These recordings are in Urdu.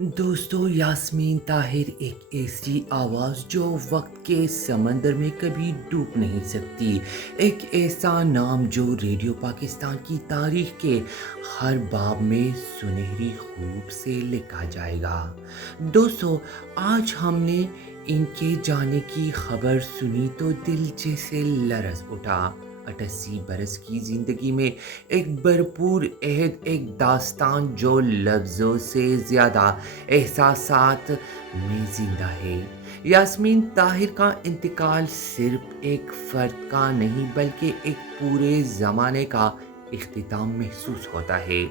دوستو یاسمین طاہر ایک ایسی آواز جو وقت کے سمندر میں کبھی ڈوب نہیں سکتی، ایک ایسا نام جو ریڈیو پاکستان کی تاریخ کے ہر باب میں سنہری خوب سے لکھا جائے گا۔ دوستو آج ہم نے ان کے جانے کی خبر سنی تو دل جیسے لرز اٹھا۔ 88 برس کی زندگی میں ایک بھرپور عہد، ایک داستان جو لفظوں سے زیادہ احساسات میں زندہ ہے۔ یاسمین طاہر کا انتقال صرف ایک فرد کا نہیں بلکہ ایک پورے زمانے کا اختتام محسوس ہوتا ہے،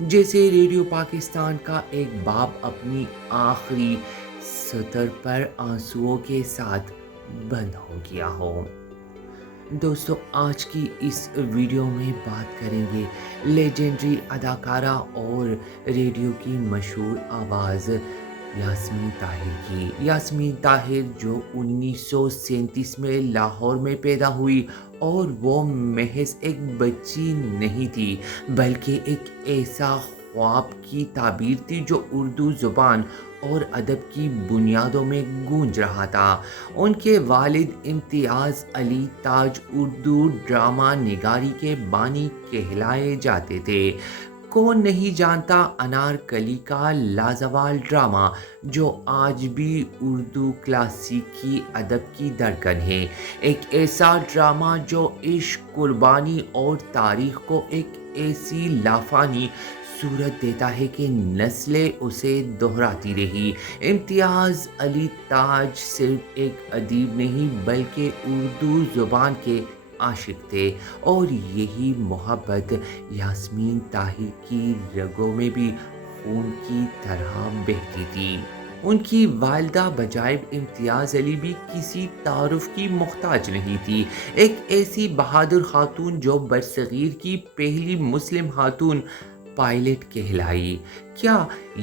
جیسے ریڈیو پاکستان کا ایک باب اپنی آخری سطر پر آنسوؤں کے ساتھ بند ہو گیا ہو۔ دوستو آج کی اس ویڈیو میں بات کریں گے لیجنڈری اداکارہ اور ریڈیو کی مشہور آواز یاسمین طاہر کی۔ یاسمین طاہر جو 1937 میں لاہور میں پیدا ہوئی، اور وہ محض ایک بچی نہیں تھی بلکہ ایک ایسا خواب کی تعبیر تھی جو اردو زبان اور ادب کی بنیادوں میں گونج رہا تھا۔ ان کے والد امتیاز علی تاج اردو ڈرامہ نگاری کے بانی کہلائے جاتے تھے۔ کون نہیں جانتا انارکلی کا لازوال ڈرامہ، جو آج بھی اردو کلاسیکی ادب کی دھڑکن ہے۔ ایک ایسا ڈرامہ جو عشق، قربانی اور تاریخ کو ایک ایسی لافانی صورت دیتا ہے کہ نسلیں اسے دہراتی رہی۔ امتیاز علی تاج صرف ایک ادیب نہیں بلکہ اردو زبان کے عاشق تھے، اور یہی محبت یاسمین طاہر کی رگوں میں بھی خون کی طرح بہتی تھی۔ ان کی والدہ بجائے امتیاز علی بھی کسی تعارف کی محتاج نہیں تھی، ایک ایسی بہادر خاتون جو برصغیر کی پہلی مسلم خاتون پائلٹ کہلائی۔ کیا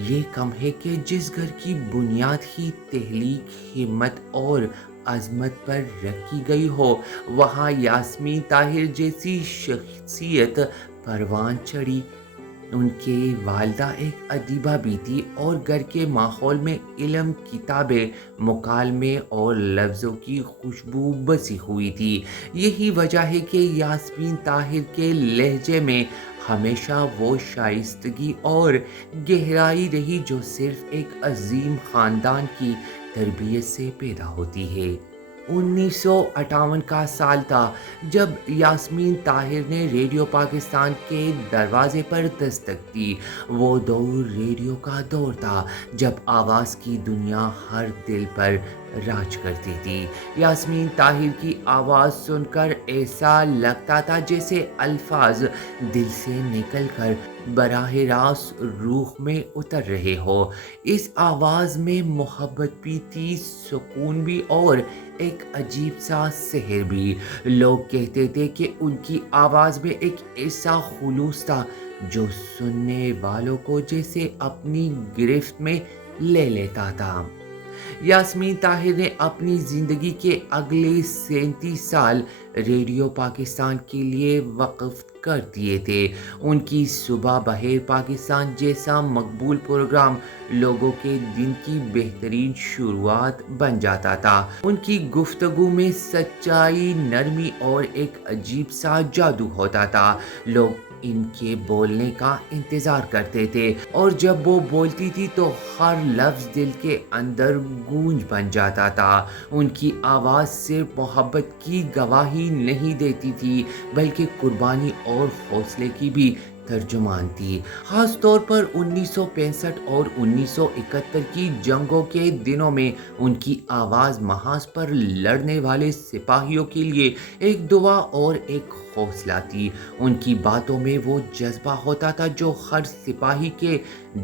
یہ کم ہے کہ جس گھر کی بنیاد ہی تخلیق، ہمت اور عظمت پر رکھی گئی ہو، وہاں یاسمین طاہر جیسی شخصیت پروان چڑھی۔ ان کی والدہ ایک ادیبہ بھی تھی، اور گھر کے ماحول میں علم، کتابیں، مکالمے اور لفظوں کی خوشبو بسی ہوئی تھی۔ یہی وجہ ہے کہ یاسمین طاہر کے لہجے میں ہمیشہ وہ شائستگی اور گہرائی رہی جو صرف ایک عظیم خاندان کی تربیت سے پیدا ہوتی ہے۔ 1958 کا سال تھا جب یاسمین طاہر نے ریڈیو پاکستان کے دروازے پر دستک دی۔ وہ دور ریڈیو کا دور تھا جب آواز کی دنیا ہر دل پر راج کرتی تھی۔ یاسمین طاہر کی آواز سن کر ایسا لگتا تھا جیسے الفاظ دل سے نکل کر براہ راست روح میں اتر رہے ہو۔ اس آواز میں محبت بھی تھی، سکون بھی، اور ایک عجیب سا سحر بھی۔ لوگ کہتے تھے کہ ان کی آواز میں ایک ایسا خلوص تھا جو سننے والوں کو جیسے اپنی گرفت میں لے لیتا تھا۔ یاسمین طاہر نے اپنی زندگی کے اگلے 37 سال ریڈیو پاکستان کے لیے وقف کر دیے تھے۔ ان کی صبح بخیر پاکستان جیسا مقبول پروگرام لوگوں کے دن کی بہترین شروعات بن جاتا تھا۔ ان کی گفتگو میں سچائی، نرمی اور ایک عجیب سا جادو ہوتا تھا۔ لوگ ان کے بولنے کا انتظار کرتے تھے، اور جب وہ بولتی تھی تو ہر لفظ دل کے اندر گونج بن جاتا تھا۔ ان کی آواز صرف محبت کی گواہی نہیں دیتی تھی بلکہ قربانی اور حوصلے کی بھی ترجمان تھی۔ خاص طور پر 1965 اور 1971 کی جنگوں کے دنوں میں ان کی آواز محاذ پر لڑنے والے سپاہیوں کے لیے ایک دعا اور ایک حوصلہ تھی۔ ان کی باتوں میں وہ جذبہ ہوتا تھا جو ہر سپاہی کے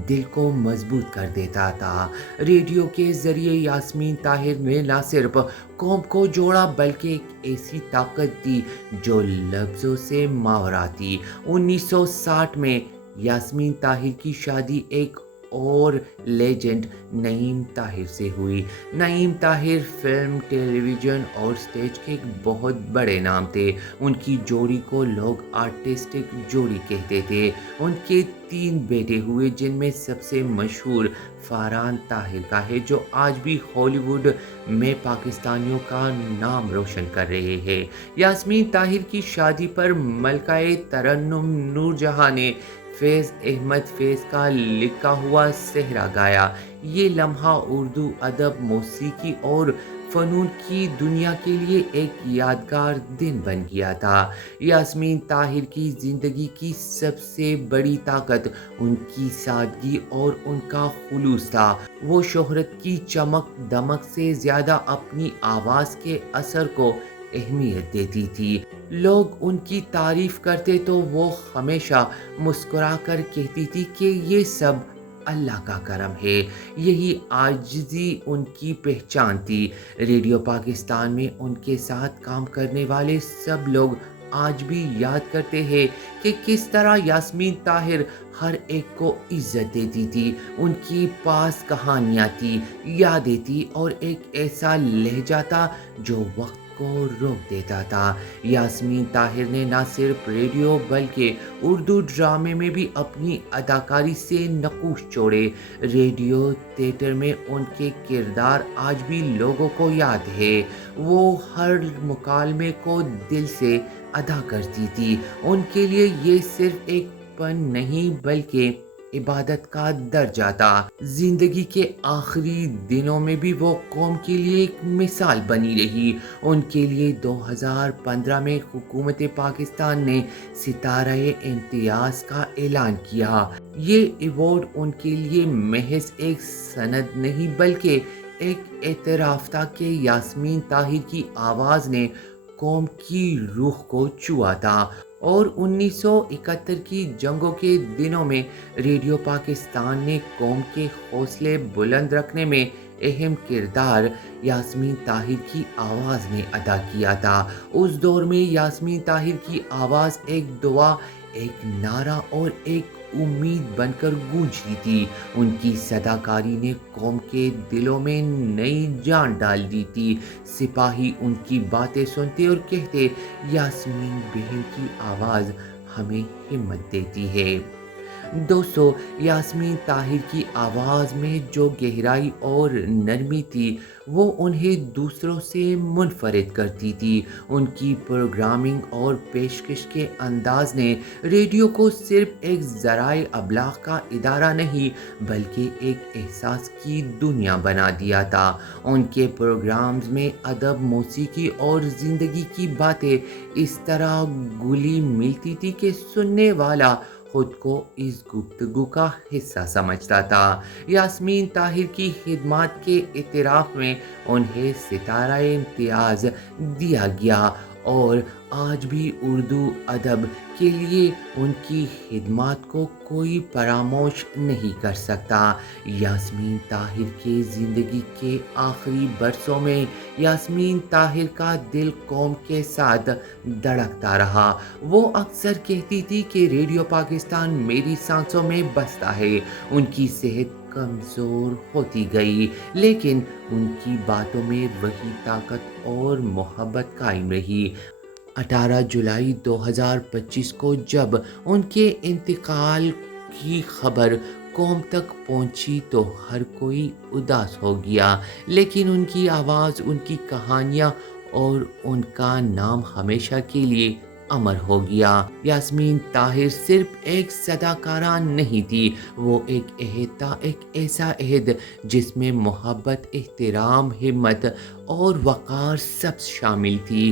دل کو مضبوط کر دیتا تھا۔ ریڈیو کے ذریعے یاسمین طاہر نے نہ صرف قوم کو جوڑا بلکہ ایک ایسی طاقت دی جو لفظوں سے ماورا تھی۔ 1960 میں یاسمین طاہر کی شادی ایک اور لیجنڈ نعیم طاہر سے ہوئی۔ نعیم طاہر فلم، ٹیلی ویژن اور سٹیج کے ایک بہت بڑے نام تھے۔ ان کی جوڑی کو لوگ آرٹسٹک جوڑی کہتے تھے۔ ان کے 3 بیٹے ہوئے، جن میں سب سے مشہور فرحان طاہر کا ہے، جو آج بھی ہالی ووڈ میں پاکستانیوں کا نام روشن کر رہے ہیں۔ یاسمین طاہر کی شادی پر ملکہ ترنم نور جہاں نے فیض احمد فیض کا لکھا ہوا صحرا گایا۔ یہ لمحہ اردو ادب، موسیقی اور فنون کی دنیا کے لیے ایک یادگار دن بن گیا تھا۔ یاسمین طاہر کی زندگی کی سب سے بڑی طاقت ان کی سادگی اور ان کا خلوص تھا۔ وہ شہرت کی چمک دمک سے زیادہ اپنی آواز کے اثر کو اہمیت دیتی تھی۔ لوگ ان کی تعریف کرتے تو وہ ہمیشہ مسکرا کر کہتی تھی کہ یہ سب اللہ کا کرم ہے۔ یہی عاجزی ان کی پہچان تھی۔ ریڈیو پاکستان میں ان کے ساتھ کام کرنے والے سب لوگ آج بھی یاد کرتے ہیں کہ کس طرح یاسمین طاہر ہر ایک کو عزت دیتی تھی۔ ان کی پاس کہانیاں تھی، یادیں تھی اور ایک ایسا لہجہ تھا جو وقت کو روک دیتا تھا۔ یاسمین طاہر نے نہ صرف ریڈیو بلکہ اردو ڈرامے میں بھی اپنی اداکاری سے نقوش چھوڑے۔ ریڈیو تھیٹر میں ان کے کردار آج بھی لوگوں کو یاد ہے۔ وہ ہر مکالمے کو دل سے ادا کرتی تھی۔ ان کے لیے یہ صرف ایک فن نہیں بلکہ عبادت کا درجہ تھا۔ زندگی کے آخری دنوں میں بھی وہ قوم کے لیے ایک مثال بنی رہی۔ ان کے لیے 2015 میں حکومت پاکستان نے ستارہ امتیاز کا اعلان کیا۔ یہ ایوارڈ ان کے لیے محض ایک سند نہیں بلکہ ایک اعتراف تھا کہ یاسمین طاہر کی آواز نے قوم کی روح کو چھوا تھا۔ اور 1971 کی جنگوں کے دنوں میں ریڈیو پاکستان نے قوم کے حوصلے بلند رکھنے میں اہم کردار یاسمین طاہر کی آواز نے ادا کیا تھا۔ اس دور میں یاسمین طاہر کی آواز ایک دعا، ایک نعرہ اور ایک امید بن کر گونجتی تھی۔ ان کی صداکاری نے قوم کے دلوں میں نئی جان ڈال دی تھی۔ سپاہی ان کی باتیں سنتے اور کہتے، یاسمین بہن کی آواز ہمیں ہمت دیتی ہے۔ دوستو، یاسمین طاہر کی آواز میں جو گہرائی اور نرمی تھی وہ انہیں دوسروں سے منفرد کرتی تھی۔ ان کی پروگرامنگ اور پیشکش کے انداز نے ریڈیو کو صرف ایک ذرائع ابلاغ کا ادارہ نہیں بلکہ ایک احساس کی دنیا بنا دیا تھا۔ ان کے پروگرامز میں ادب، موسیقی اور زندگی کی باتیں اس طرح گھلی ملتی تھی کہ سننے والا خود کو اس گفتگو کا حصہ سمجھتا تھا۔ یاسمین طاہر کی خدمات کے اعتراف میں انہیں ستارہ امتیاز دیا گیا اور آج بھی اردو ادب کے لیے ان کی خدمات کو کوئی فراموش نہیں کر سکتا۔ یاسمین طاہر کے زندگی کے آخری برسوں میں یاسمین طاہر کا دل قوم کے ساتھ دھڑکتا رہا۔ وہ اکثر کہتی تھی کہ ریڈیو پاکستان میری سانسوں میں بستا ہے۔ ان کی صحت کمزور ہوتی گئی لیکن ان کی باتوں میں وہی طاقت اور محبت قائم رہی۔ 18 جولائی 2025 کو جب ان کے انتقال کی خبر قوم تک پہنچی تو ہر کوئی اداس ہو گیا، لیکن ان کی آواز، ان کی کہانیاں اور ان کا نام ہمیشہ کے لیے امر ہو گیا۔ یاسمین طاہر صرف ایک صداکارہ نہیں تھی، وہ ایک عہد تھا، ایک ایسا عہد جس میں محبت، احترام، ہمت اور وقار سب شامل تھی۔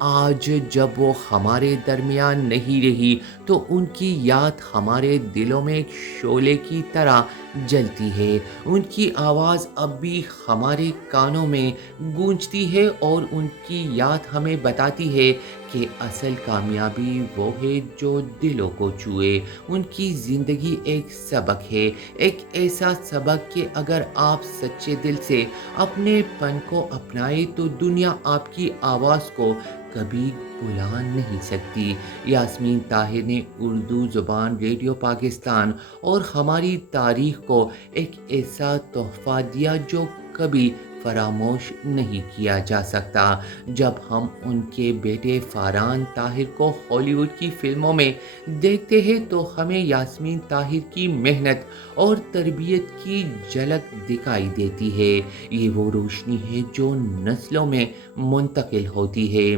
آج جب وہ ہمارے درمیان نہیں رہی تو ان کی یاد ہمارے دلوں میں ایک شعلے کی طرح جلتی ہے۔ ان کی آواز اب بھی ہمارے کانوں میں گونجتی ہے اور ان کی یاد ہمیں بتاتی ہے کہ اصل کامیابی وہ ہے جو دلوں کو چھوئے۔ ان کی زندگی ایک سبق ہے، ایک ایسا سبق کہ اگر آپ سچے دل سے اپنے فن کو اپنائیں تو دنیا آپ کی آواز کو کبھی بھلا نہیں سکتی۔ یاسمین طاہر نے اردو زبان، ریڈیو پاکستان اور ہماری تاریخ کو ایک ایسا تحفہ دیا جو کبھی فراموش نہیں کیا جا سکتا۔ جب ہم ان کے بیٹے فارحان طاہر کو ہالی ووڈ کی فلموں میں دیکھتے ہیں تو ہمیں یاسمین طاہر کی محنت اور تربیت کی جھلک دکھائی دیتی ہے۔ یہ وہ روشنی ہے جو نسلوں میں منتقل ہوتی ہے۔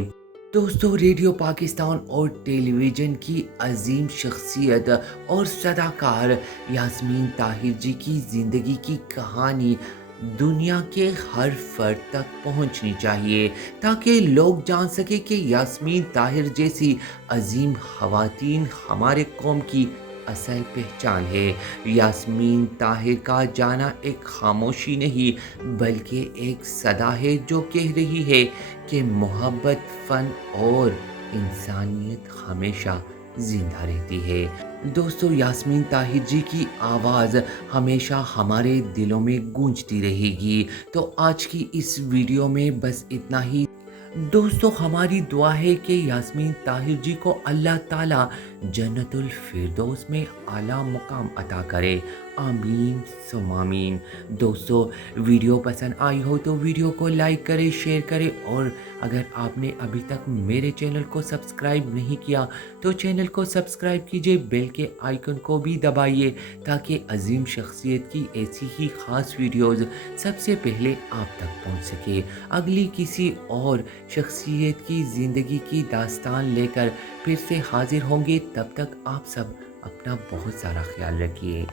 دوستو، ریڈیو پاکستان اور ٹیلی ویژن کی عظیم شخصیت اور صداکار یاسمین طاہر جی کی زندگی کی کہانی دنیا کے ہر فرد تک پہنچنی چاہیے تاکہ لوگ جان سکیں کہ یاسمین طاہر جیسی عظیم خواتین ہمارے قوم کی اصل پہچان ہے۔ یاسمین طاہر کا جانا ایک خاموشی نہیں بلکہ ایک صدا ہے جو کہہ رہی ہے کہ محبت، فن اور انسانیت ہمیشہ زندہ رہتی ہے۔ دوستو، یاسمین طاہر جی کی آواز ہمیشہ ہمارے دلوں میں گونجتی رہے گی۔ تو آج کی اس ویڈیو میں بس اتنا ہی۔ دوستو، ہماری دعا ہے کہ یاسمین طاہر جی کو اللہ تعالیٰ جنت الفردوس میں اعلیٰ مقام عطا کرے۔ آمین ثم آمین۔ دوستو، ویڈیو پسند آئی ہو تو ویڈیو کو لائک کرے، شیئر کرے، اور اگر آپ نے ابھی تک میرے چینل کو سبسکرائب نہیں کیا تو چینل کو سبسکرائب کیجئے، بیل کے آئیکن کو بھی دبائیے تاکہ عظیم شخصیت کی ایسی ہی خاص ویڈیوز سب سے پہلے آپ تک پہنچ سکے۔ اگلی کسی اور شخصیت کی زندگی کی داستان لے کر پھر سے حاضر ہوں گے۔ تب تک آپ سب اپنا بہت سارا خیال رکھیے۔